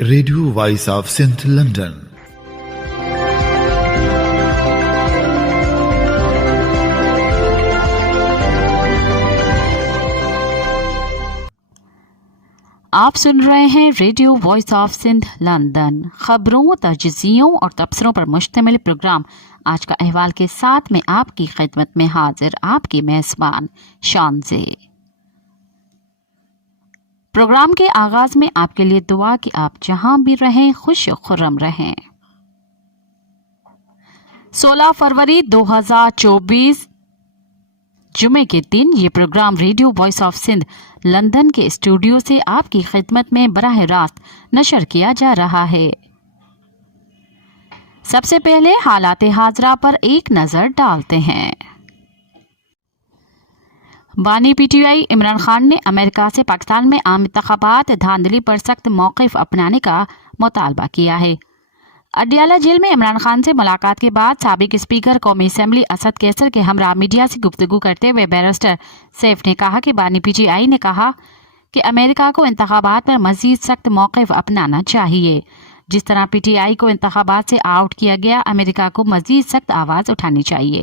Radio voice of Sindh London. آپ سن رہے ہیں radio voice of Sindh London. خبروں، تجزیوں اور تبصروں پر مشتمل پروگرام آج کا احوال کے ساتھ میں آپ کی خدمت میں حاضر آپ کی میزبان شانزے۔ پروگرام کے آغاز میں آپ کے لیے دعا کہ آپ جہاں بھی رہیں خوش و خرم رہیں۔ 16 فروری 2024 جمعے کے دن یہ programme radio voice of Sindh London کے اسٹوڈیو سے آپ کی خدمت میں براہ راست نشر کیا جا رہا ہے۔ سب سے پہلے حالات حاضرہ پر ایک نظر ڈالتے ہیں۔ بانی پی ٹی آئی عمران خان نے امریکہ سے پاکستان میں عام انتخابات دھاندلی پر سخت موقف اپنانے کا مطالبہ کیا ہے۔ اڈیالہ جیل میں عمران خان سے ملاقات کے بعد سابق اسپیکر قومی اسمبلی اسد کیسر کے ہمراہ میڈیا سے گفتگو کرتے ہوئے بیرسٹر سیف نے کہا کہ بانی پی ٹی آئی نے کہا کہ امریکہ کو انتخابات پر مزید سخت موقف اپنانا چاہیے۔ جس طرح پی ٹی آئی کو انتخابات سے آؤٹ کیا گیا، امریکہ کو مزید سخت آواز اٹھانی چاہیے۔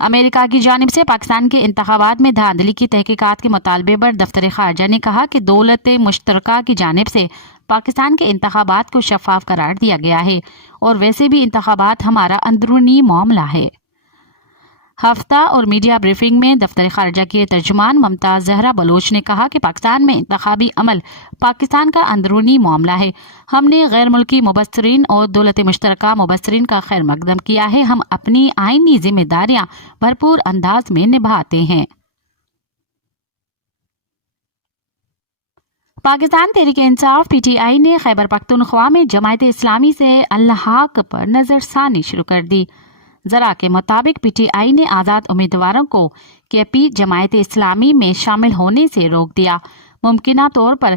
امریکہ کی جانب سے پاکستان کے انتخابات میں دھاندلی کی تحقیقات کے مطالبے پر دفتر خارجہ نے کہا کہ دولت مشترکہ کی جانب سے پاکستان کے انتخابات کو شفاف قرار دیا گیا ہے اور ویسے بھی انتخابات ہمارا اندرونی معاملہ ہے۔ ہفتہ اور میڈیا بریفنگ میں دفتر خارجہ کے ترجمان ممتاز زہرا بلوچ نے کہا کہ پاکستان میں انتخابی عمل پاکستان کا اندرونی معاملہ ہے۔ ہم نے غیر ملکی مبصرین اور دولت مشترکہ مبصرین کا خیر مقدم کیا ہے۔ ہم اپنی آئینی ذمہ داریاں بھرپور انداز میں نبھاتے ہیں۔ پاکستان تحریک انصاف پی ٹی آئی نے خیبر پختونخوا میں جماعت اسلامی سے الحاق پر نظر ثانی شروع کر دی۔ ذرا کے مطابق پی ٹی آئی نے آزاد امیدواروں کو کے پی جماعت اسلامی میں شامل ہونے سے روک دیا۔ ممکنہ طور پر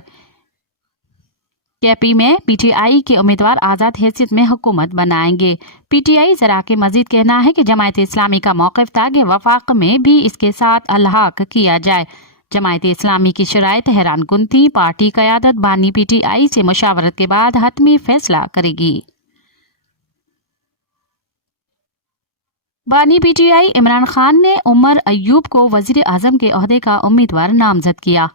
کے پی میں پی ٹی آئی کے امیدوار آزاد حیثیت میں حکومت بنائیں گے۔ پی ٹی آئی ذرا کے مزید کہنا ہے کہ جماعت اسلامی کا موقف تھا کہ وفاق میں بھی اس کے ساتھ الحاق کیا جائے۔ جماعت اسلامی کی شرائط حیران کن تھی۔ پارٹی قیادت بانی پی ٹی آئی سے مشاورت کے بعد حتمی فیصلہ کرے گی۔ بانی پی ٹی آئی عمران خان نے عمر ایوب کو وزیر اعظم کے عہدے کا امیدوار نامزد کیا۔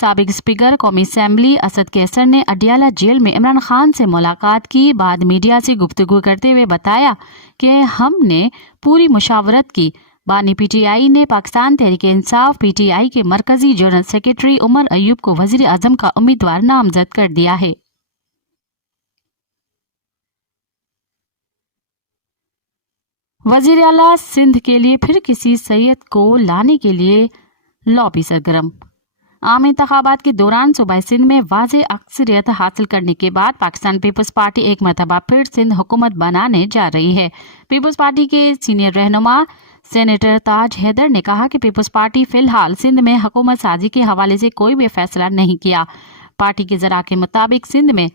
سابق اسپیکر قومی اسمبلی اسد کیسر نے اڈیالہ جیل میں عمران خان سے ملاقات کی بعد میڈیا سے گفتگو کرتے ہوئے بتایا کہ ہم نے پوری مشاورت کی۔ بانی پی ٹی آئی نے پاکستان تحریک انصاف پی ٹی آئی کے مرکزی جنرل سیکرٹری عمر ایوب کو وزیر اعظم کا امیدوار نامزد کر دیا ہے۔ وزیر اعلیٰ سندھ کے لیے پھر کسی سید کو لانے کے لیے لابی سرگرم۔ عام انتخابات کے دوران صوبہ سندھ میں واضح اکثریت حاصل کرنے کے بعد پاکستان پیپلز پارٹی ایک مرتبہ پھر سندھ حکومت بنانے جا رہی ہے۔ پیپلز پارٹی کے سینئر رہنما سینیٹر تاج حیدر نے کہا کہ پیپلز پارٹی فی الحال سندھ میں حکومت سازی کے حوالے سے کوئی بھی فیصلہ نہیں کیا۔ پارٹی کے ذرائع کے مطابق سندھ میں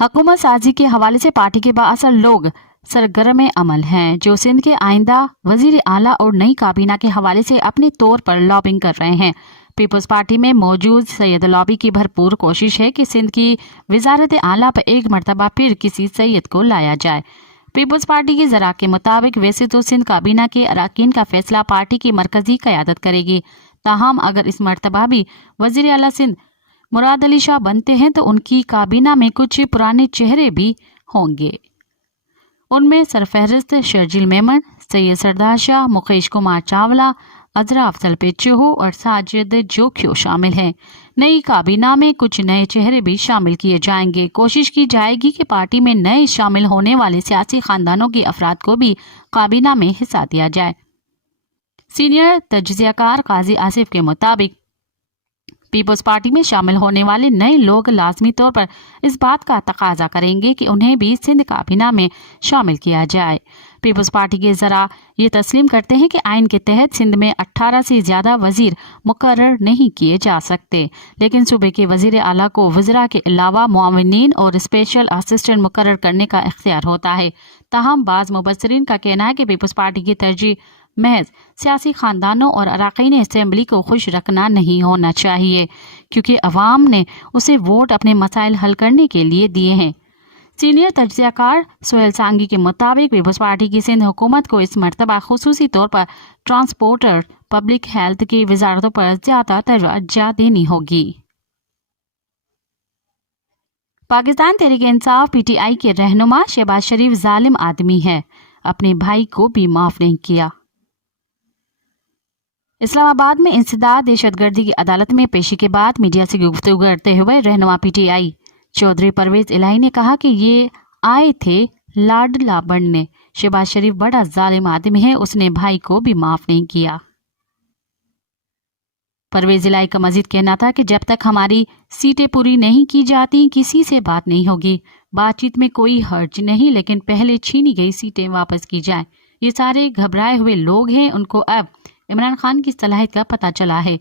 حکومت سازی کے حوالے سے پارٹی کے بااثر لوگ سرگرم عمل ہیں جو سندھ کے آئندہ وزیر اعلیٰ اور نئی کابینہ کے حوالے سے اپنے طور پر لابنگ کر رہے ہیں۔ پیپلز پارٹی میں موجود سید لابی کی بھرپور کوشش ہے کہ سندھ کی وزارت اعلیٰ پر ایک مرتبہ پھر کسی سید کو لایا جائے۔ پیپلز پارٹی کے ذرائع کے مطابق ویسے تو سندھ کابینہ کے اراکین کا فیصلہ پارٹی کی مرکزی قیادت کرے گی، تاہم اگر اس مرتبہ بھی وزیر اعلیٰ سندھ مراد علی شاہ بنتے ہیں تو ان کی کابینہ میں کچھ پرانے چہرے بھی ہوں گے۔ ان میں سرفہرست شرجیل میمن، سید سردار شاہ، مکیش کمار چاولہ، عذرا افضل پیچہو اور ساجد جوکھیو شامل ہیں۔ نئی کابینہ میں کچھ نئے چہرے بھی شامل کیے جائیں گے۔ کوشش کی جائے گی کہ پارٹی میں نئے شامل ہونے والے سیاسی خاندانوں کے افراد کو بھی کابینہ میں حصہ دیا جائے۔ سینئر تجزیہ کار قاضی آصف کے مطابق پیپلز پارٹی میں شامل ہونے والے نئے لوگ لازمی طور پر اس بات کا تقاضا کریں گے کہ انہیں بھی سندھ کابینہ میں شامل کیا جائے۔ پیپلز پارٹی کے ذرائع یہ تسلیم کرتے ہیں کہ آئین کے تحت سندھ میں 18 سے زیادہ وزیر مقرر نہیں کیے جا سکتے، لیکن صوبے کے وزیر اعلیٰ کو وزراء کے علاوہ معاونین اور اسپیشل اسسٹنٹ مقرر کرنے کا اختیار ہوتا ہے۔ تاہم بعض مبصرین کا کہنا ہے کہ پیپلز پارٹی کی ترجیح محض سیاسی خاندانوں اور اراکین اسمبلی کو خوش رکھنا نہیں ہونا چاہیے، کیونکہ عوام نے اسے ووٹ اپنے مسائل حل کرنے کے لیے دیے ہیں۔ سینئر تجزیہ کار سہیل سانگھی کے مطابق پیپلز پارٹی کی سندھ حکومت کو اس مرتبہ خصوصی طور پر ٹرانسپورٹ اور پبلک ہیلتھ کی وزارتوں پر زیادہ توجہ دینی ہوگی۔ پاکستان تحریک انصاف پی ٹی آئی کے رہنما شہباز شریف ظالم آدمی ہے، اپنے بھائی کو بھی معاف نہیں کیا۔ اسلام آباد میں انسداد دہشت گردی کی عدالت میں پیشی کے بعد میڈیا سے گفتگو کرتے ہوئے رہنما P T I Chaudhry Pervaiz Elahi نے کہا کہ یہ آئے تھے لاڈلا بننے۔ شہباز شریف بڑا ظالم آدمی ہے، اس نے بھائی کو بھی معاف نہیں کیا۔ پرویز الہی کا مزید کہنا تھا کہ جب تک ہماری سیٹیں پوری نہیں کی جاتی کسی سے بات نہیں ہوگی۔ بات چیت میں کوئی حرج نہیں، لیکن پہلے چھینی گئی سیٹیں واپس کی جائیں۔ یہ سارے گھبرائے ہوئے لوگ ہیں، ان کو اب عمران خان کی صلاحیت کا پتہ چلا ہے۔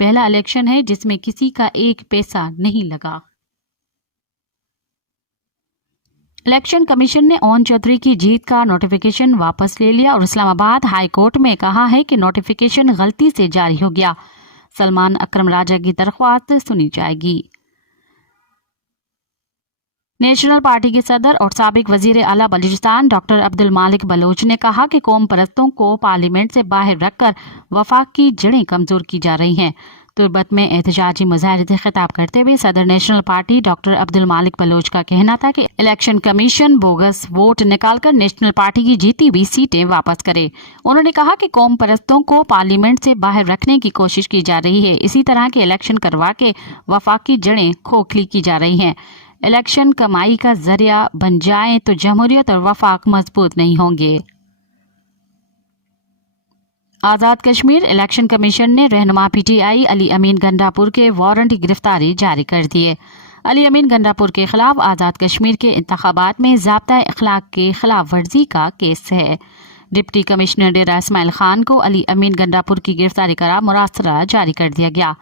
پہلا الیکشن ہے جس میں کسی کا ایک پیسہ نہیں لگا۔ الیکشن کمیشن نے اون چودھری کی جیت کا نوٹیفیکیشن واپس لے لیا اور اسلام آباد ہائی کورٹ میں کہا ہے کہ نوٹیفیکیشن غلطی سے جاری ہو گیا۔ سلمان اکرم راجہ کی درخواست سنی جائے گی۔ نیشنل پارٹی کے صدر اور سابق وزیر اعلیٰ بلوچستان ڈاکٹر عبد المالک بلوچ نے کہا کہ قوم پرستوں کو پارلیمنٹ سے باہر رکھ کر وفاق کی جڑیں کمزور کی جا رہی ہیں۔ تربت میں احتجاجی مظاہرے سے خطاب کرتے ہوئے صدر نیشنل پارٹی ڈاکٹر عبد المالک بلوچ کا کہنا تھا کہ الیکشن کمیشن بوگس ووٹ نکال کر نیشنل پارٹی کی جیتی ہوئی سیٹیں واپس کرے۔ انہوں نے کہا کہ قوم پرستوں کو پارلیمنٹ سے باہر رکھنے کی کوشش کی جا رہی ہے، اسی طرح کے الیکشن کروا کے وفاق کی جڑیں کھوکھلی کی جا رہی ہیں۔ الیکشن کمائی کا ذریعہ بن جائیں تو جمہوریت اور وفاق مضبوط نہیں ہوں گے۔ آزاد کشمیر الیکشن کمیشن نے رہنما پی ٹی آئی علی امین گنڈاپور کے وارنٹ گرفتاری جاری کر دیے۔ علی امین گنڈاپور کے خلاف آزاد کشمیر کے انتخابات میں ضابطۂ اخلاق کے خلاف ورزی کا کیس ہے۔ ڈپٹی کمشنر ڈیرہ اسماعیل خان کو علی امین گنڈاپور کی گرفتاری کا مراسلہ جاری کر دیا گیا،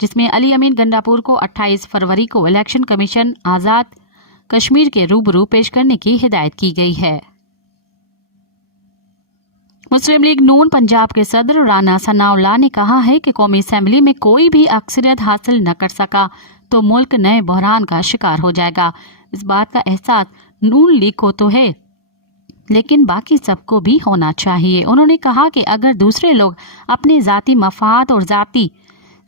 جس میں علی امین گنڈاپور کو 28 فروری کو الیکشن کمیشن آزاد کشمیر کے روبرو پیش کرنے کی ہدایت کی گئی ہے۔ مسلم لیگ نون پنجاب کے صدر رانا ثناء اللہ نے کہا ہے کہ قومی اسمبلی میں کوئی بھی اکثریت حاصل نہ کر سکا تو ملک نئے بحران کا شکار ہو جائے گا۔ اس بات کا احساس نون لیگ کو تو ہے، لیکن باقی سب کو بھی ہونا چاہیے۔ انہوں نے کہا کہ اگر دوسرے لوگ اپنے ذاتی مفاد اور ذاتی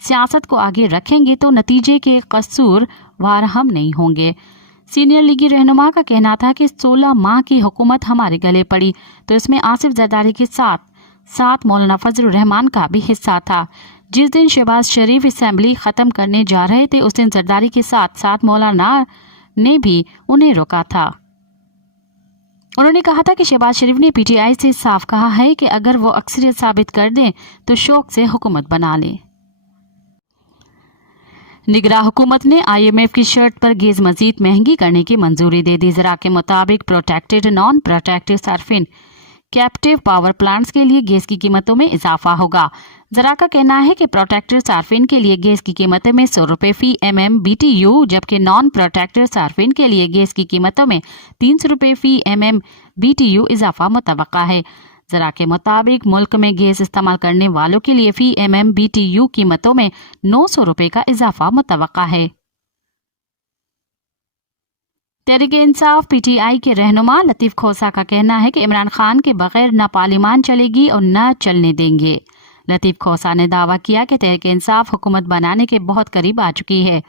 سیاست کو آگے رکھیں گے تو نتیجے کے قصور وار ہم نہیں ہوں گے۔ سینئر لیگی رہنما کا کہنا تھا کہ 16 ماہ کی حکومت ہمارے گلے پڑی تو اس میں آصف زرداری کے ساتھ مولانا فضل الرحمان کا بھی حصہ تھا۔ جس دن شہباز شریف اسمبلی ختم کرنے جا رہے تھے اس دن زرداری کے ساتھ مولانا نے بھی انہیں روکا تھا۔ انہوں نے کہا تھا کہ شہباز شریف نے پی ٹی آئی سے صاف کہا ہے کہ اگر وہ اکثریت ثابت کر دیں تو شوق سے حکومت بنا لیں۔ نگراں حکومت نے آئی ایم ایف کی شرط پر گیس مزید مہنگی کرنے کی منظوری دے دی۔ زرا کے مطابق پروٹیکٹڈ نان پروٹیکٹڈ صارفین کیپٹیو پاور پلانٹس کے لیے گیس کی قیمتوں میں اضافہ ہوگا۔ زرا کا کہنا ہے کہ پروٹیکٹڈ صارفین کے لیے گیس کی قیمتوں میں 100 روپے فی M M B T U, جبکہ نان پروٹیکٹڈ صارفین کے لیے گیس کی قیمتوں میں 300 روپے فی M M B T U اضافہ متوقع ہے۔ زرا کے مطابق ملک میں گیس استعمال کرنے والوں کے لیے فی M M B T U قیمتوں میں 900 روپے کا اضافہ متوقع ہے۔ تحریک انصاف پی ٹی آئی کے رہنما لطیف کھوسہ کا کہنا ہے کہ عمران خان کے بغیر نہ پارلیمان چلے گی اور نہ چلنے دیں گے۔ لطیف کھوسہ نے دعویٰ کیا کہ تحریک انصاف حکومت بنانے کے بہت قریب آ چکی ہے۔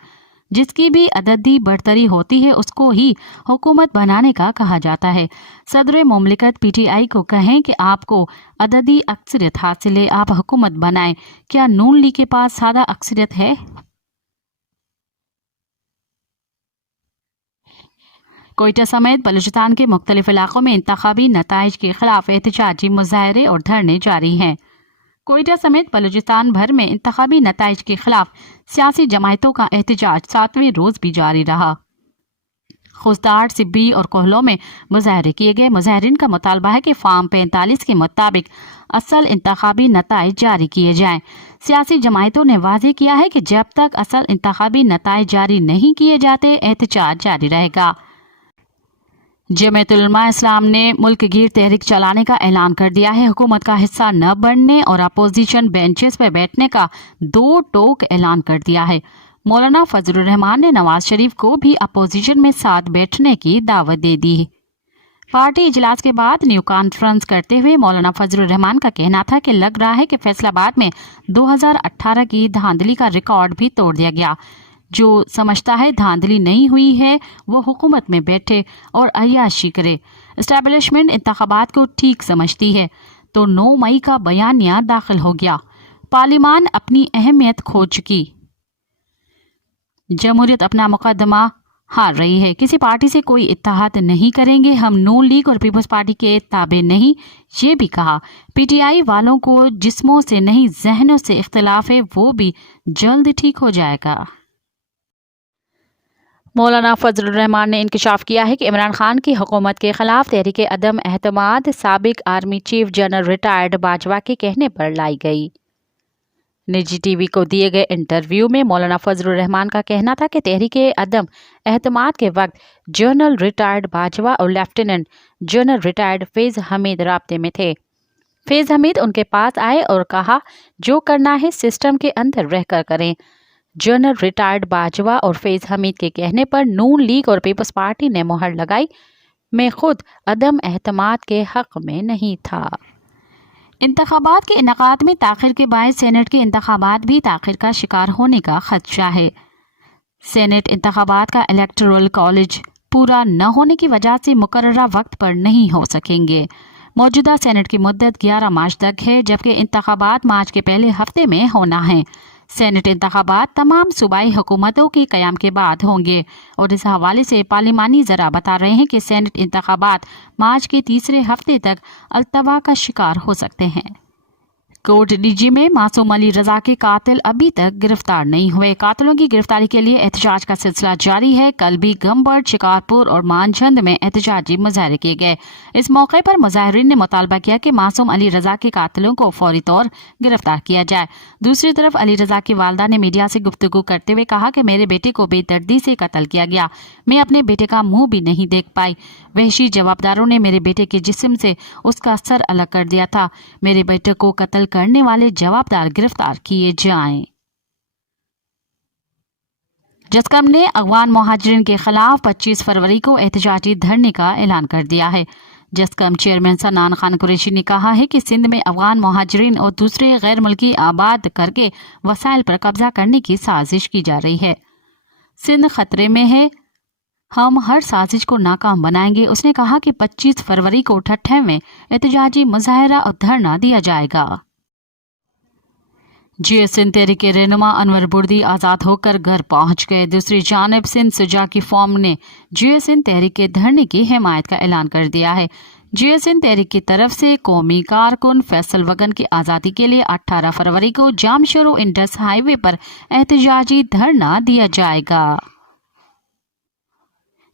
جس کی بھی عددی برتری ہوتی ہے اس کو ہی حکومت بنانے کا کہا جاتا ہے۔ صدر مملکت پی ٹی آئی کو کہیں کہ آپ کو عددی اکثریت حاصل ہے، آپ حکومت بنائیں۔ کیا نون لیگ کے پاس سادہ اکثریت ہے؟ کوئٹہ سمیت بلوچستان کے مختلف علاقوں میں انتخابی نتائج کے خلاف احتجاجی مظاہرے اور دھرنے جاری ہیں۔ کوئٹہ سمیت بلوچستان بھر میں انتخابی نتائج کے خلاف سیاسی جماعتوں کا احتجاج 7ویں روز بھی جاری رہا۔ خوزدار، سبی اور کوہلوں میں مظاہرے کیے گئے۔ مظاہرین کا مطالبہ ہے کہ فارم 45 کے مطابق اصل انتخابی نتائج جاری کیے جائیں۔ سیاسی جماعتوں نے واضح کیا ہے کہ جب تک اصل انتخابی نتائج جاری نہیں کیے جاتے احتجاج جاری رہے گا۔ जमीयत उलमा इस्लाम ने मुल्क गीर तहरीक चलाने का ऐलान कर दिया है। हुकूमत का हिस्सा न बनने और अपोजिशन बेंचेस पर बैठने का दो टोक ऐलान कर दिया है। मौलाना फजलुर रहमान ने नवाज शरीफ को भी अपोजिशन में साथ बैठने की दावत दे दी। पार्टी इजलास के बाद न्यू कॉन्फ्रेंस करते हुए मौलाना फजलुर रहमान का कहना था कि लग रहा है कि फैसलाबाद में 2018 की धांधली का रिकॉर्ड भी तोड़ दिया गया। जो समझता है धांधली नहीं हुई है वो हुकूमत में बैठे और अय्याशी करे। एस्टैब्लिशमेंट इंतखाबात को ठीक समझती है तो 9 मई का बयानिया दाखिल हो गया। पार्लिमान अपनी अहमियत खो चुकी। जमहूरियत अपना मुकदमा हार रही है। किसी पार्टी से कोई इत्तेहाद नहीं करेंगे। हम नून लीग और पीपल्स पार्टी के ताबे नहीं, ये भी कहा। पीटीआई वालों को जिस्मों से नहीं जहनों से इख्तिलाफ है, वो भी जल्द ठीक हो जाएगा। मौलाना फजलुर रहमान ने इंकशाफ किया है कि इमरान खान की हुकूमत के खिलाफ तहरीक अदम एहतमाद साबिक army chief general retired Bajwa के कहने पर लाई गई। निजी टीवी को दिए गए इंटरव्यू में मौलाना फजलुर रहमान का कहना था कि तहरीक अदम एहतमाद के वक्त जनरल रिटायर्ड बाजवा और लेफ्टिनेंट जनरल रिटायर्ड फैज़ हमीद राब्ते में थे। फैज़ हमीद उनके पास आए और कहा जो करना है सिस्टम के अंदर रहकर करें। जनरल रिटायर्ड बाजवा और फैज़ हमीद के कहने पर नून लीग और पीपल्स पार्टी ने मुहर लगाई। मैं खुद अदम एहतमाद के हक में नहीं था। इंतखाबात के इनेकाद में ताख़िर के बायस सेनेट के इंतखाबात भी ताख़िर का शिकार होने का खदशा है। सेनेट इंतखाबात का इलेक्टोरल कॉलेज पूरा न होने की वजह से मुकर्ररा वक्त पर नहीं हो सकेंगे। मौजूदा सेनेट की मुद्दत 11 मार्च तक है, जबकि इंतखाबात मार्च के पहले हफ्ते में होना है। सेनेट इंतखाबात तमाम सूबाई हुकूमतों के क़याम के बाद होंगे और इस हवाले से पार्लिमानी ज़रा बता रहे हैं कि सेनेट इंतखाबात मार्च के तीसरे हफ्ते तक अल्तवा का शिकार हो सकते हैं। कोट डीजी में मासूम अली रजा के कातिल अभी तक गिरफ्तार नहीं हुए। कातिलों की गिरफ्तारी के लिए एहतजाज का सिलसिला जारी है। कल भी गंबड़, शिकारपुर और मानचंद में एहतजाजी मुजाहरे किए गए। इस मौके पर मुजाहिरीन ने मुतालबा किया कि मासूम अली रजा के कातिलों को फौरी तौर गिरफ्तार किया जाए। दूसरी तरफ अली रजा की वालदा ने मीडिया से गुफ्तगू करते हुए कहा कि मेरे बेटे को बेदर्दी से कत्ल किया गया। मैं अपने बेटे का मुंह भी नहीं देख पाई। वहशी जवाबदारों ने मेरे बेटे के जिस्म से उसका सर अलग कर दिया था। मेरे बेटे को कत्ल करने वाले जवाबदार गिरफ्तार किए जाएं। जस्कम ने अगवान मुहाजिरीन के खिलाफ 25 फरवरी को एहतजाजी धरने का ऐलान कर दिया है। जस्कम चेयरमैन सनान खान कुरैशी ने कहा है कि सिंध में अफगान मुहाजिरीन और दूसरे गैर मुल्की आबाद करके वसाइल पर कब्जा करने की साजिश की जा रही है। सिंध खतरे में है, हम हर साजिश को नाकाम बनाएंगे। उसने कहा कि 25 फरवरी को ठट्ठे में एहतजाजी मुजाहरा और धरना दिया जाएगा। सिंध तहरीक के रहनुमा अनवर बुर्दी आज़ाद होकर घर पहुंच गए। दूसरी जानिब सिंध सुजा की फॉर्म ने सिंध तहरीक के धरने की हिमायत का ऐलान कर दिया है। सिंध तहरीक की तरफ से कौमी कारकुन फैसल वगन की आज़ादी के लिए 18 फरवरी को जामशोरो इंडस हाईवे पर एहतजाजी धरना दिया जाएगा।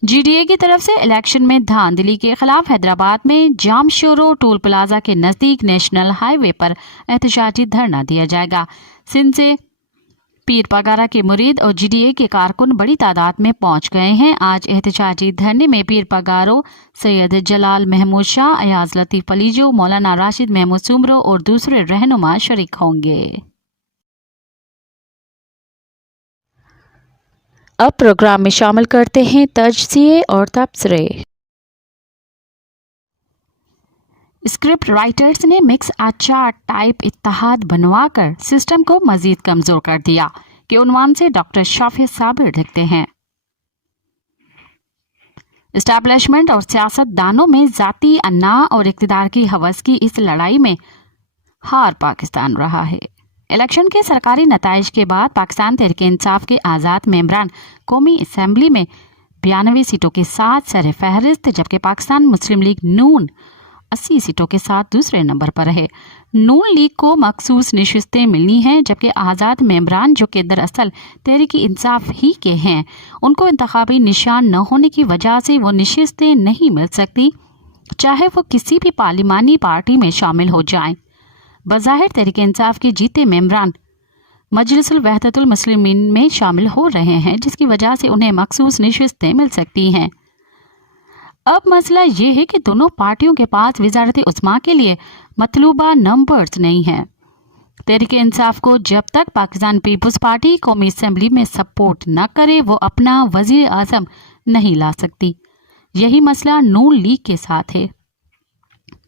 जीडीए की तरफ से इलेक्शन में धांधली के खिलाफ हैदराबाद में जामशोरो टोल प्लाजा के नजदीक नेशनल हाईवे पर एहतजाजी धरना दिया जाएगा। सिंध से पीर पगारा के मुरीद और जीडीए के कारकुन बड़ी तादाद में पहुंच गए हैं। आज एहतजाजी धरने में पीर पगारो सैयद जलाल महमूद शाह, अयाज लतीफ पलीजो, मौलाना राशिद महमूद सुमरो और दूसरे रहनुमा शरीक होंगे। अब प्रोग्राम में शामिल करते हैं तजज़िये और तबसरे। स्क्रिप्ट राइटर्स ने मिक्स आचार टाइप इत्तेहाद बनवाकर सिस्टम को मजीद कमजोर कर दिया के उन्वान से डॉक्टर शाफी साबिर लिखते हैं। एस्टैब्लिशमेंट और सियासतदानों में जाती अन्ना और इक्तिदार की हवस की इस लड़ाई में हार पाकिस्तान रहा है। इलेक्शन के सरकारी नताइज के बाद पाकिस्तान तहरीक इंसाफ के आज़ाद मेंबरान कौमी असम्बली में 92 सीटों के साथ सर फहरिस्त, जबकि पाकिस्तान मुस्लिम लीग नून 80 सीटों के साथ दूसरे नंबर पर है। नून लीग को मखसूस नशिस्तें मिलनी हैं, जबकि आज़ाद मेंबरान जो कि दरअसल तहरीक इंसाफ ही के हैं, उनको इंतखाबी निशान न होने की वजह से वो नशिस्तें नहीं मिल सकती, चाहे वो किसी भी पार्लिमानी पार्टी में शामिल हो जाएं। बज़ाहिर तहरीक इंसाफ के जीते मेंबरान मजलिसुल वहदतुल मुस्लिमीन में शामिल हो रहे हैं, जिसकी वजह से उन्हें मखसूस नशिस्तें मिल सकती हैं। अब मसला ये है कि दोनों पार्टियों के पास वजारत उस्मा के लिए मतलूबा नंबर्स नहीं है। तहरीक इंसाफ को जब तक पाकिस्तान पीपल्स पार्टी कौमी असम्बली में सपोर्ट न करे वो अपना वजीर आजम नहीं ला सकती। यही मसला नून लीग के साथ है।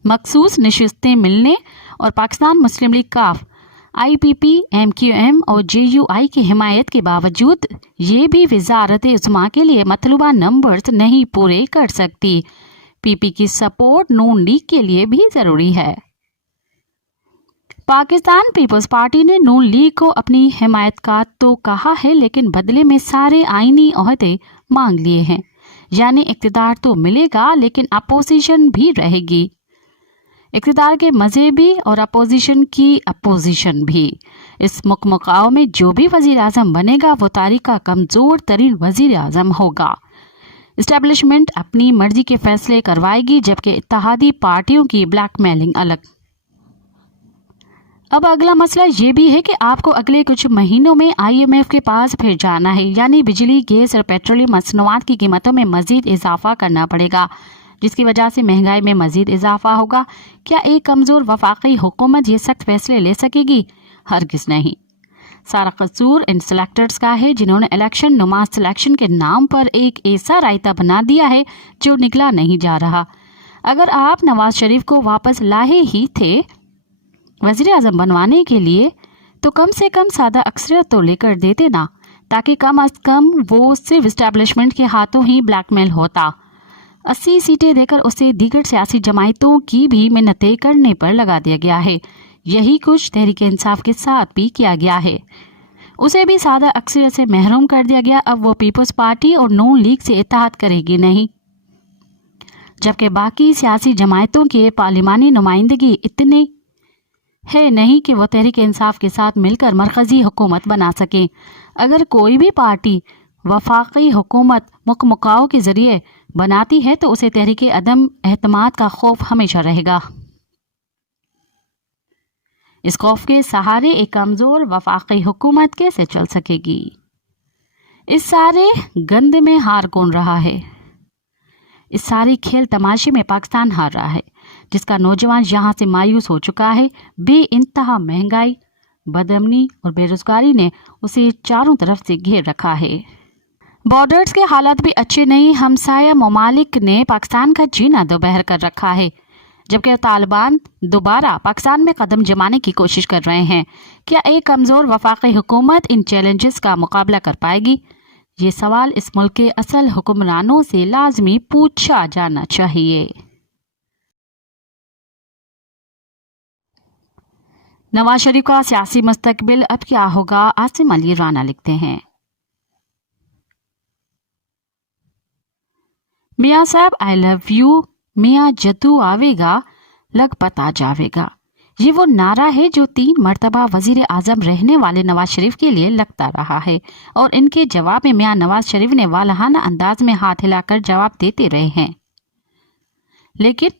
मखसूस नशिस्तें मिलने और पाकिस्तान मुस्लिम लीग काफ, IPP, MQM और JUI की हिमायत के बावजूद ये भी वजारत उस्मा के लिए मतलूबा नंबर्स नहीं पूरे कर सकती। PP की सपोर्ट नून लीग के लिए भी ज़रूरी है। पाकिस्तान पीपल्स पार्टी ने नून लीग को अपनी हिमायत का तो कहा है, लेकिन बदले में सारे आईनी ओहदे मांग लिए हैं। यानी इक़्तिदार तो मिलेगा लेकिन अपोजिशन भी रहेगी। इक़्तिदार के मज़े भी और अपोजिशन की अपोजिशन भी। इस मुक़ाव में जो भी वज़ीर आज़म बनेगा वो तारीख़ का कमज़ोर तरीन वज़ीर आज़म होगा। इस्टेब्लिशमेंट अपनी मर्जी के फैसले करवाएगी, जबकि इत्तेहादी पार्टियों की ब्लैकमेलिंग अलग। अब अगला मसला ये भी है कि आपको अगले कुछ महीनों में IMF के पास फिर जाना है, यानी बिजली, गैस और पेट्रोलियम मसनूआत की कीमतों में मजीद इजाफा करना पड़ेगा, जिसकी वजह से महंगाई में मजीद इजाफा होगा। क्या एक कमज़ोर वफाकी हुकूमत ये सख्त फैसले ले सकेगी? हरगिज़ नहीं। सारा कसूर इन सिलेक्टर्स का है जिन्होंने इलेक्शन नुमा सिलेक्शन के नाम पर एक ऐसा रायता बना दिया है जो निकला नहीं जा रहा। अगर आप नवाज शरीफ को वापस लाए ही थे वज़ीर आज़म बनवाने के लिए, तो कम से कम सादा अक्सरियत तो लेकर देते ना, ताकि कम अज कम वो सिर्फ इस्टेब्लिशमेंट के हाथों ही ब्लैकमेल होता। 80 सीटें देकर उसे दीगर सियासी जमायतों की भी मिन्नतें करने पर लगा दिया गया है। यही कुछ तहरीक इंसाफ के साथ भी किया गया है। उसे भी सादा अक्सरियत से महरूम कर दिया गया। अब वो पीपल्स पार्टी और नून लीग से इत्तेहाद करेगी नहीं, जबकि बाकी सियासी जमायतों के पार्लिमानी नुमाइंदगी इतने है नहीं कि वो तहरीक इंसाफ के साथ मिलकर मरकजी हुकूमत बना सकें। अगर कोई भी पार्टी वफाकी हुकूमत मुक़ाव के ज़रिए बनाती है तो उसे तहरीक अदम एतमाद का खौफ हमेशा रहेगा। इस खौफ के सहारे एक कमज़ोर वफाकी हुकूमत कैसे चल सकेगी? इस सारे गंद में हार कौन रहा है? इस सारी खेल तमाशे में पाकिस्तान हार रहा है, जिसका नौजवान यहाँ से मायूस हो चुका है। बेइंतहा महंगाई, बदअमनी और बेरोजगारी ने उसे चारों तरफ से घेर रखा है। बॉर्डर्स के हालात भी अच्छे नहीं। हमसाया ममालिक ने पाकिस्तान का जीना दोपहर कर रखा है, जबकि तालिबान दोबारा पाकिस्तान में कदम जमाने की कोशिश कर रहे हैं। क्या एक कमज़ोर वफाकी हुकूमत इन चैलेंजेस का मुकाबला कर पाएगी? ये सवाल इस मुल्क के असल हुक्मरानों से लाजमी पूछा जाना चाहिए। नवाज शरीफ का सियासी मुस्तकबिल अब क्या होगा? आसिम अली राना लिखते हैं, मियाँ साहब आई लव यू, मियाँ जद्दू आवेगा लग पता जावेगा। ये वो नारा है जो 3 मरतबा वजीर आजम रहने वाले नवाज शरीफ के लिए लगता रहा है, और इनके जवाब में मियाँ नवाज शरीफ ने वालहाना अंदाज में हाथ हिलाकर जवाब देते रहे हैं। लेकिन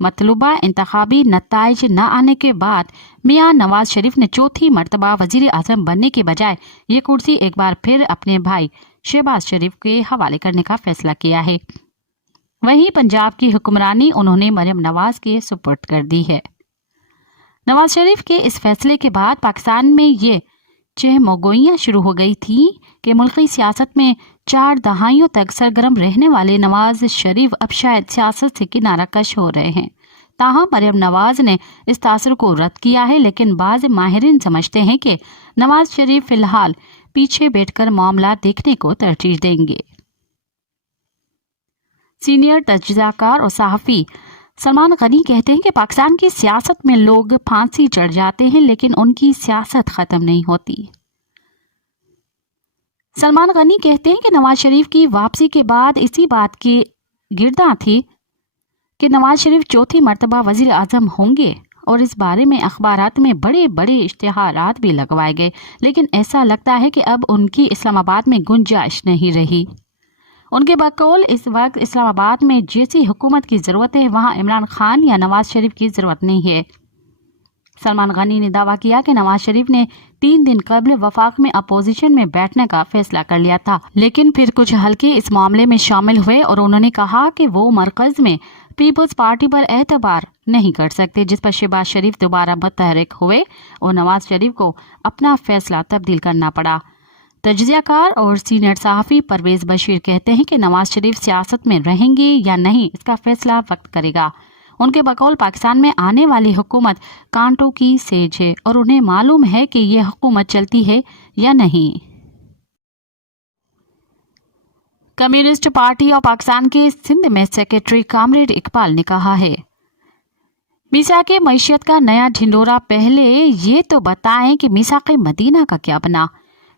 मतलूबा इंतखाबी नताइज न आने के बाद मियाँ नवाज शरीफ ने चौथी मरतबा वजीर आजम बनने के बजाय ये कुर्सी एक बार फिर अपने भाई शहबाज शरीफ के हवाले करने का फैसला किया है। वहीं पंजाब की हुक्मरानी उन्होंने मरियम नवाज के सुपुर्द कर दी है। नवाज शरीफ के इस फैसले के बाद पाकिस्तान में ये चहमगोइयाँ शुरू हो गई थी कि मुल्की सियासत में 4 दहाइयों तक सरगर्म रहने वाले नवाज शरीफ अब शायद सियासत से किनारा कश हो रहे हैं। ताहम मरियम नवाज ने इस तासर को रद्द किया है, लेकिन बाज़ माहिरीन समझते हैं कि नवाज शरीफ फिलहाल पीछे बैठकर मामला देखने को तरजीह देंगे। सीनियर तजज़ियाकार और सहाफ़ी सलमान गनी कहते हैं कि पाकिस्तान की सियासत में लोग फांसी चढ़ जाते हैं, लेकिन उनकी सियासत ख़त्म नहीं होती। सलमान गनी कहते हैं कि नवाज शरीफ की वापसी के बाद इसी बात की गिरदा थी कि नवाज शरीफ चौथी मरतबा वज़ीर आज़म होंगे, और इस बारे में अखबारात में बड़े बड़े इश्तिहारात भी लगवाए गए, लेकिन ऐसा लगता है कि अब उनकी इस्लामाबाद में गुंजाइश नहीं रही। उनके बकौल इस वक्त इस्लामाबाद में जैसी हुकूमत की ज़रूरत है, वहाँ इमरान खान या नवाज शरीफ की ज़रूरत नहीं है। सलमान गनी ने दावा किया कि नवाज शरीफ ने 3 दिन कबल वफाक में अपोजिशन में बैठने का फैसला कर लिया था, लेकिन फिर कुछ हल्के इस मामले में शामिल हुए और उन्होंने कहा कि वो मरकज में पीपल्स पार्टी पर एतबार नहीं कर सकते, जिस पर शहबाज शरीफ दोबारा मुतहरिक हुए और नवाज शरीफ को अपना फैसला तब्दील करना पड़ा। तज्जियाकार और सीनियर सहाफ़ी परवेज बशीर कहते हैं कि नवाज शरीफ सियासत में रहेंगे या नहीं इसका फैसला वक्त करेगा। उनके बकौल पाकिस्तान में आने वाली हुकूमत कांटों की सेज है और उन्हें मालूम है कि ये हुकूमत चलती है या नहीं। कम्युनिस्ट पार्टी ऑफ पाकिस्तान के सिंध में सेक्रेटरी कामरेड इकबाल ने कहा है, मीसाक मईशत का नया ढिंडोरा, पहले ये तो बताएं कि मीसाक मदीना का क्या बना।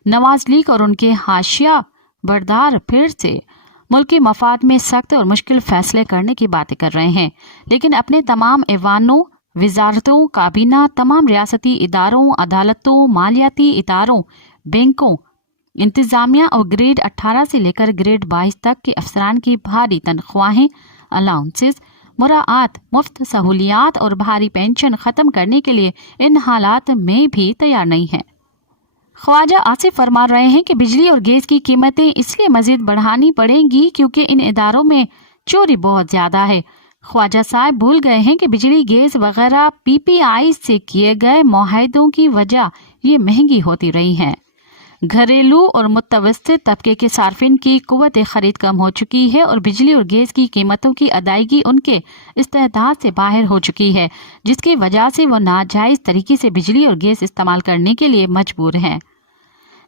नवाज लीग और उनके हाशिया बरदार फिर से मुल्की मफाद में सख्त और मुश्किल फैसले करने की बातें कर रहे हैं, लेकिन अपने तमाम ऐवानों, वजारतों, काबीना, तमाम रियासती इदारों, अदालतों, मालियाती इदारों, बैंकों, इंतजामिया और ग्रेड 18 से लेकर ग्रेड 22 तक के अफसरान की भारी तनख्वाहें, अलाउंसेस, मुराआत, मुफ्त सहूलियात और भारी पेंशन खत्म करने के लिए इन हालात में भी तैयार नहीं है। ख्वाजा आसिफ फरमा रहे हैं कि बिजली और गैस की कीमतें इसलिए मजीद बढ़ानी पड़ेंगी क्योंकि इन इदारों में चोरी बहुत ज्यादा है। ख्वाजा साहब भूल गए हैं कि बिजली, गैस वगैरह PPI से किए गए मुआहदों की वजह ये महंगी होती रही हैं। घरेलू और मुतवस्तित तबके के सार्फिन की कुव्वत खरीद कम हो चुकी है और बिजली और गैस की कीमतों की अदायगी उनके इस्तेदाद से बाहर हो चुकी है, जिसकी वजह से वो नाजायज तरीके से बिजली और गैस इस्तेमाल करने के लिए मजबूर हैं।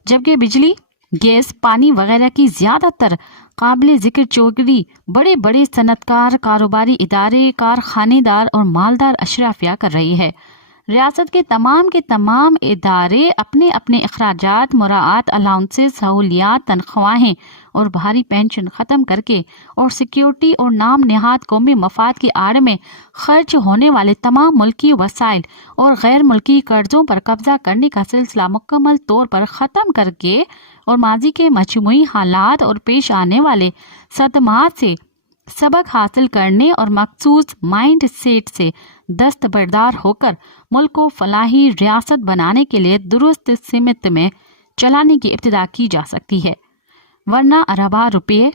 जबकि बिजली, गैस, पानी वगैरह की ज्यादातर काबिल जिक्र चोरी बड़े बड़े सनतकार, कारोबारी इदारे, कारखानेदार और मालदार अशराफिया कर रही है। रियासत के तमाम इदारे अपने अपने अखराजात, मुराआत, अलाउंसेस, सहूलियात, तनख्वाहें और भारी पेंशन ख़त्म करके और सिक्योरिटी और नाम निहाद कौमी मफाद की आड़ में खर्च होने वाले तमाम मुल्की वसाइल और गैर मुल्की कर्जों पर कब्जा करने का सिलसिला मुकम्मल तौर पर ख़त्म करके और माजी के मजमूई हालात और पेश आने वाले सदमात से सबक हासिल करने और मखसूस माइंड सेट से दस्तबरदार होकर मुल्क को फलाही रियासत बनाने के लिए दुरुस्त सिमत में चलाने की इब्तिदा की जा सकती है, वरना अरबा रुपये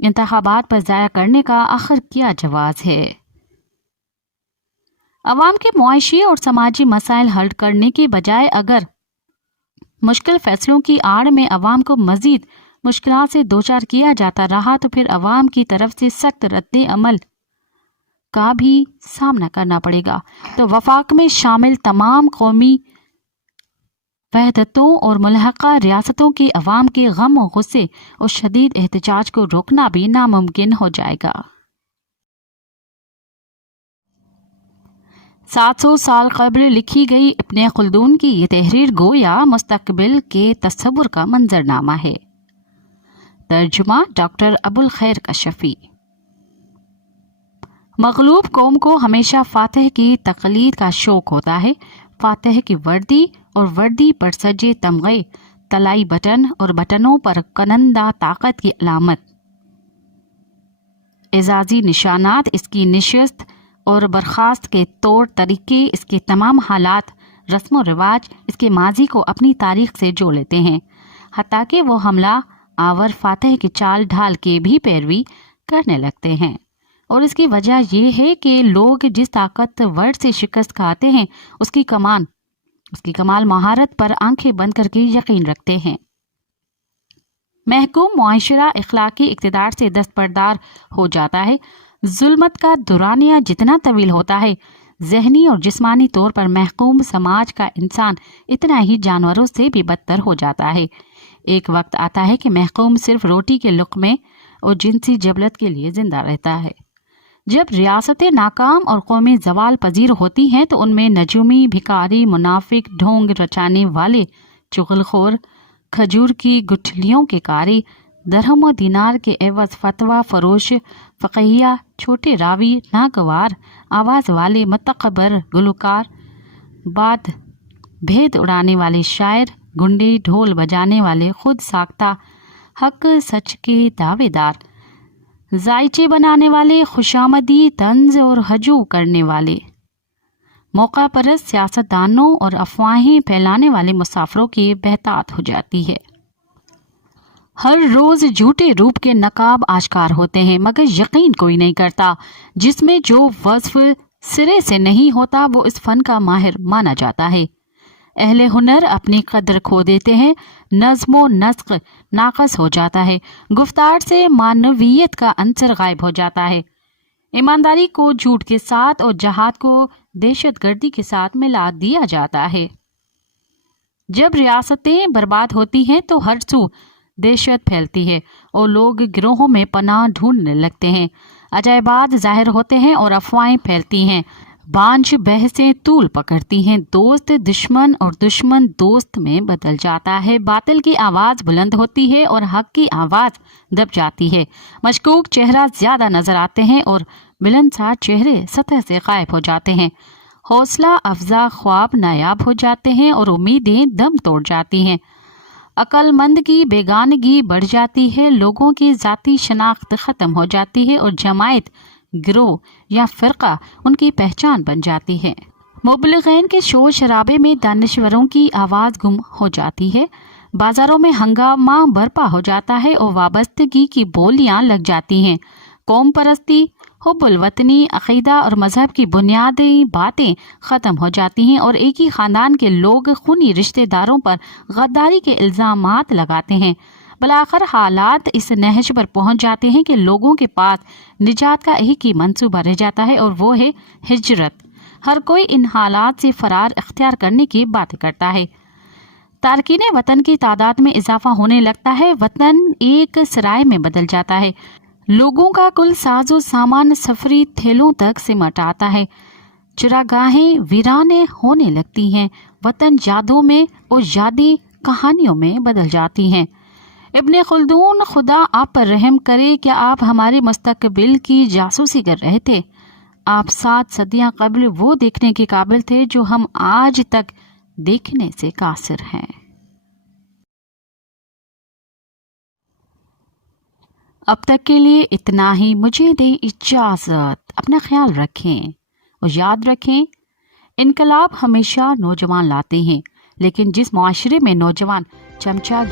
इंतखाबात पर ज़ाया करने का आखिर क्या जवाज है। अवाम के मुआशी और समाजी मसाइल हल करने के बजाय अगर मुश्किल फैसलों की आड़ में अवाम को मजीद मुश्किलात से दो चार किया जाता रहा तो फिर अवाम की तरफ से सख्त रद्द अमल का भी सामना करना पड़ेगा। तो वफाक में शामिल तमाम कौमी वहदतों और मुल्हका रियासतों के अवाम के गम और गुस्से और शदीद एहतजाज को रोकना भी नामुमकिन हो जाएगा। 700 साल कबल लिखी गई इब्ने खुल्दून की ये तहरीर गोया मुस्तकबिल के तस्वुर का मंजरनामा है। तर्जुमा डॉक्टर अबुल खैर कशफी। मगलूब कौम को हमेशा फातह की तकलीद का शौक होता है। फातह की वर्दी और वर्दी पर सजे तमगे, तलाई बटन और बटनों पर कनंदा ताकत की अलामत, एजाजी निशानात, इसकी निशस्त और बर्खास्त के तौर तरीके, इसके तमाम हालात, रस्म व रिवाज इसके माजी को अपनी तारीख से जोड़ लेते हैं। हत्ता कि वो हमला आवर फातह की चाल ढाल के भी पैरवी करने लगते हैं। और इसकी वजह यह है कि लोग जिस ताकतवर से शिकस्त खाते हैं उसकी कमाल महारत पर आंखें बंद करके यकीन रखते हैं। महकूम मुआशरा इखलाकी इक़्तिदार से दस्तबरदार हो जाता है। जुल्मत का दुरानिया जितना तवील होता है, जहनी और जिस्मानी तौर पर महकूम समाज का इंसान इतना ही जानवरों से भी बदतर हो जाता है। एक वक्त आता है कि महकूम सिर्फ रोटी के लुक़मे और जिनसी जबलत के लिए जिंदा रहता है। जब रियासतें नाकाम और कौमें जवाल पजीर होती हैं तो उनमें नजूमी, भिकारी, मुनाफिक, ढोंग रचाने वाले, चुगलखोर, खजूर की गुठलियों के कारी, दरहम व दिनार के एवज फतवा फरोश, फ़क़िया, छोटे रावी, नागवार, आवाज़ वाले, मतकबर, गुलकार, बाद भेद उड़ाने वाले शायर, गुंडे, ढोल बजाने वाले, खुद साख्ता हक सच के दावेदार, जायचे बनाने वाले, खुशामदी तंज और हजू करने वाले, موقع پرست سیاستدانوں اور افواہیں پھیلانے والے مسافروں کی بہتات ہو جاتی ہے۔ ہر روز جھوٹے روپ کے نقاب آشکار ہوتے ہیں، مگر یقین کوئی نہیں کرتا۔ جس میں جو وصف سرے سے نہیں ہوتا وہ اس فن کا ماہر مانا جاتا ہے۔ اہل ہنر اپنی قدر کھو دیتے ہیں، نظم و نسق ناقص ہو جاتا ہے، گفتار سے معنویت کا عنصر غائب ہو جاتا ہے، ایمانداری کو جھوٹ کے ساتھ اور جہاد کو دہشت گردی کے ساتھ ملا دیا جاتا ہے۔ جب ریاستیں برباد ہوتی ہیں تو ہر سو دہشت پھیلتی ہے اور لوگ گروہوں میں پناہ ڈھونڈنے لگتے ہیں، عجائبات ظاہر ہوتے ہیں اور افواہیں پھیلتی ہیں، بانجھ بحثیں طول پکڑتی ہیں، دوست دشمن اور دشمن دوست میں بدل جاتا ہے، باطل کی آواز بلند ہوتی ہے اور حق کی آواز دب جاتی ہے، مشکوک چہرہ زیادہ نظر آتے ہیں اور ملنسار چہرے سطح سے غائب ہو جاتے ہیں، حوصلہ افزا خواب نایاب ہو جاتے ہیں اور امیدیں دم توڑ جاتی ہیں، عقل مند کی بیگانگی بڑھ جاتی ہے، لوگوں کی ذاتی شناخت ختم ہو جاتی ہے اور جماعت، گروہ یا فرقہ ان کی پہچان بن جاتی ہے۔ مبلغین کے شور شرابے میں دانشوروں کی آواز گم ہو جاتی ہے، بازاروں میں ہنگامہ برپا ہو جاتا ہے اور وابستگی کی بولیاں لگ جاتی ہیں، قوم پرستی، حب الوطنی، عقیدہ اور مذہب کی بنیادی باتیں ختم ہو جاتی ہیں اور ایک ہی خاندان کے لوگ خونی رشتہ داروں پر غداری کے الزامات لگاتے ہیں۔ بالآخر حالات اس نہج پر پہنچ جاتے ہیں کہ لوگوں کے پاس نجات کا ایک ہی منصوبہ رہ جاتا ہے اور وہ ہے ہجرت۔ ہر کوئی ان حالات سے فرار اختیار کرنے کی باتیں کرتا ہے۔ تارکین وطن کی تعداد میں اضافہ ہونے لگتا ہے، وطن ایک سرائے میں بدل جاتا ہے، لوگوں کا کل ساز و سامان سفری تھیلوں تک سمٹ آتا ہے، چراگاہیں ویرانے ہونے لگتی ہیں، وطن یادوں میں اور یادیں کہانیوں میں بدل جاتی ہیں۔ ابن خلدون، خدا آپ پر رحم کرے، کیا آپ ہمارے مستقبل کی جاسوسی کر رہے تھے؟ آپ 7 صدیاں قبل وہ دیکھنے کے قابل تھے جو ہم آج تک دیکھنے سے قاصر ہیں۔ اب تک کے لیے اتنا ہی، مجھے دیں اجازت، اپنا خیال رکھیں اور یاد رکھیں انقلاب ہمیشہ نوجوان لاتے ہیں، لیکن جس معاشرے میں نوجوان چمچہ